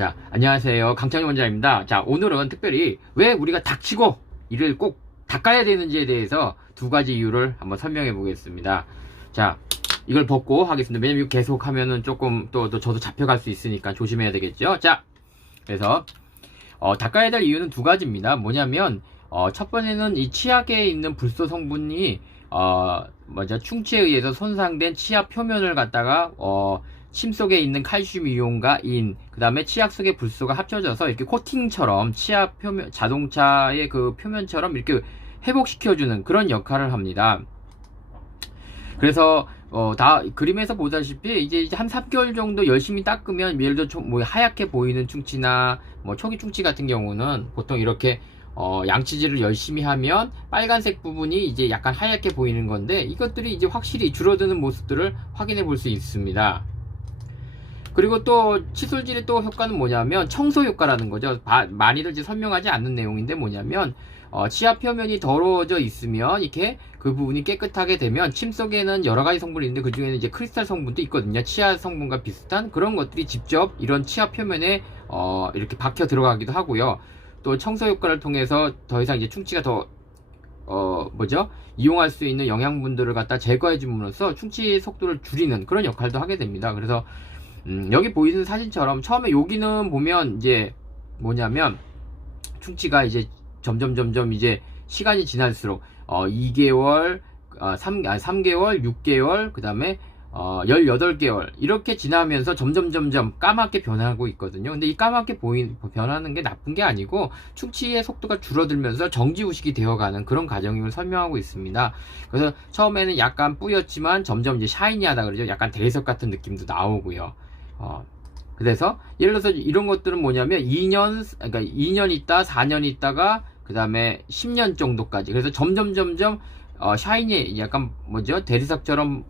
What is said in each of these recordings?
자, 안녕하세요. 강창희 원장입니다. 자, 오늘은 특별히 왜 우리가 닥치고 이를 꼭 닦아야 되는지에 대해서 두 가지 이유를 한번 설명해 보겠습니다. 자, 이걸 벗고 하겠습니다. 왜냐면 이거 계속 하면은 조금 또 저도 잡혀갈 수 있으니까 조심해야 되겠죠. 자, 그래서 닦아야 될 이유는 두 가지입니다. 뭐냐면 첫 번째는 이 치약에 있는 불소 성분이 먼저 충치에 의해서 손상된 치약 표면을 갖다가 침 속에 있는 칼슘 이온과 인, 그 다음에 치약 속의 불소가 합쳐져서 이렇게 코팅처럼 치약 표면, 자동차의 그 표면처럼 이렇게 회복시켜주는 그런 역할을 합니다. 그래서 다 그림에서 보다시피 이제 한 3개월 정도 열심히 닦으면, 예를 들어 뭐 하얗게 보이는 충치나 뭐 초기 충치 같은 경우는 보통 이렇게 양치질을 열심히 하면 빨간색 부분이 이제 약간 하얗게 보이는 건데, 이것들이 이제 확실히 줄어드는 모습들을 확인해 볼 수 있습니다. 그리고 또 칫솔질의 또 효과는 뭐냐면 청소 효과라는 거죠. 많이들 이제 설명하지 않는 내용인데 뭐냐면 치아 표면이 더러워져 있으면 이렇게 그 부분이 깨끗하게 되면 침 속에는 여러 가지 성분이 있는데 그 중에는 이제 크리스탈 성분도 있거든요. 치아 성분과 비슷한 그런 것들이 직접 이런 치아 표면에 이렇게 박혀 들어가기도 하고요. 또 청소 효과를 통해서 더 이상 이제 충치가 더 이용할 수 있는 영양분들을 갖다 제거해 줌으로써 충치 속도를 줄이는 그런 역할도 하게 됩니다. 그래서 여기 보이는 사진처럼 처음에 여기는 보면 이제 뭐냐면 충치가 이제 점점 이제 시간이 지날수록 2개월, 3개월, 6개월, 그 다음에 18개월 이렇게 지나면서 점점 까맣게 변하고 있거든요. 근데 이 까맣게 변하는 게 나쁜 게 아니고 충치의 속도가 줄어들면서 정지후식이 되어가는 그런 과정임을 설명하고 있습니다. 그래서 처음에는 약간 뿌였지만 점점 이제 샤이니하다 그러죠. 약간 대리석 같은 느낌도 나오고요. 그래서 예를 들어서 이런 것들은 뭐냐면 2년 있다, 4년 있다가 그 다음에 10년 정도까지, 그래서 점점 샤이니, 약간 대리석처럼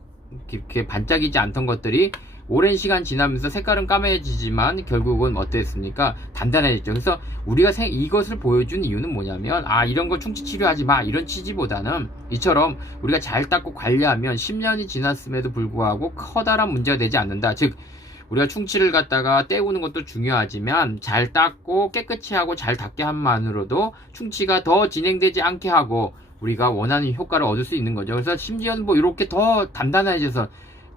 이렇게 반짝이지 않던 것들이 오랜 시간 지나면서 색깔은 까매지지만 결국은 어땠습니까? 단단해졌죠. 그래서 우리가 이것을 보여준 이유는 뭐냐면, 이런 거 충치 치료하지 마, 이런 취지보다는 이처럼 우리가 잘 닦고 관리하면 10년이 지났음에도 불구하고 커다란 문제가 되지 않는다. 즉 우리가 충치를 갖다가 때우는 것도 중요하지만 잘 닦고 깨끗이 하고 잘 닦게 함만으로도 충치가 더 진행되지 않게 하고 우리가 원하는 효과를 얻을 수 있는 거죠. 그래서 심지어는 뭐 이렇게 더 단단해져서,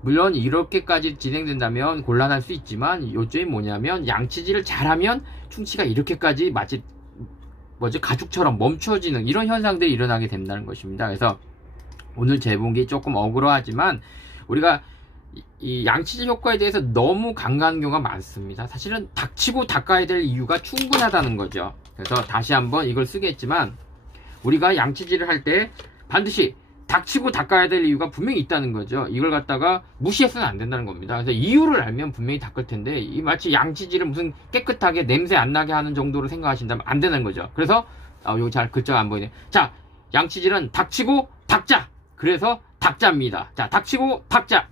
물론 이렇게까지 진행된다면 곤란할 수 있지만 요점이 뭐냐면 양치질을 잘하면 충치가 이렇게까지 마치 가죽처럼 멈춰지는 이런 현상들이 일어나게 된다는 것입니다. 그래서 오늘 제목이 조금 억울하지만 우리가 이 양치질 효과에 대해서 너무 강조하는 경우가 많습니다. 사실은 닥치고 닦아야 될 이유가 충분하다는 거죠. 그래서 다시 한번 이걸 쓰겠지만, 우리가 양치질을 할 때 반드시 닥치고 닦아야 될 이유가 분명히 있다는 거죠. 이걸 갖다가 무시해서는 안 된다는 겁니다. 그래서 이유를 알면 분명히 닦을 텐데, 이 마치 양치질을 무슨 깨끗하게 냄새 안 나게 하는 정도로 생각하신다면 안 되는 거죠. 그래서 여기 잘 글자가 안 보이네. 자, 양치질은 닥치고 닦자. 그래서 닦자입니다. 자, 닥치고 닦자.